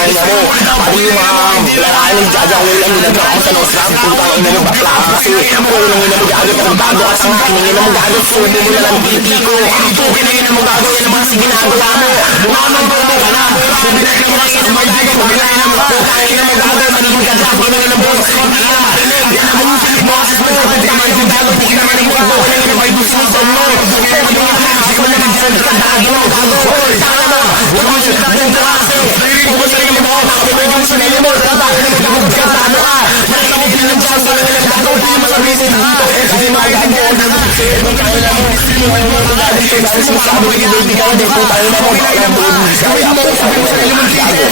putang ina mo. Pati yung mga lalaki nagjajawi lang ginagawa ko sa nosrap, putang ina mo, bakla ka kasi. Puro nang ina mo gago, pero bago ka sa mga ina mo gago, subo mo na lang biti ko. Tukin na ina mo gago, yan ang mga ginagawa mo. Bumamang mo ka na, subinak na mga ina mo gago, putang ina mo gago, magiging ganda, putang ina mo gago, yan ang mga boses mo, putang ina mo gago, hindi naman ang mga gago, yan ang mga gusto mo. Pero di ko na nagdyan ka gago, hoy, tama mo, huwag mo siya ng klase, huwag mo siya ng mga huwag mo siya ng mga nagkatano ka, nakita mo pinagdyan sa mga gago, hindi mo sabihin dito, hindi magagawa na mo, putang ina mo, hindi mo magaling ko dahil sinasabi ko yung baby gago, putang ina mo, baka yung baby gawin mo, sabi mo sa iyo ng gago,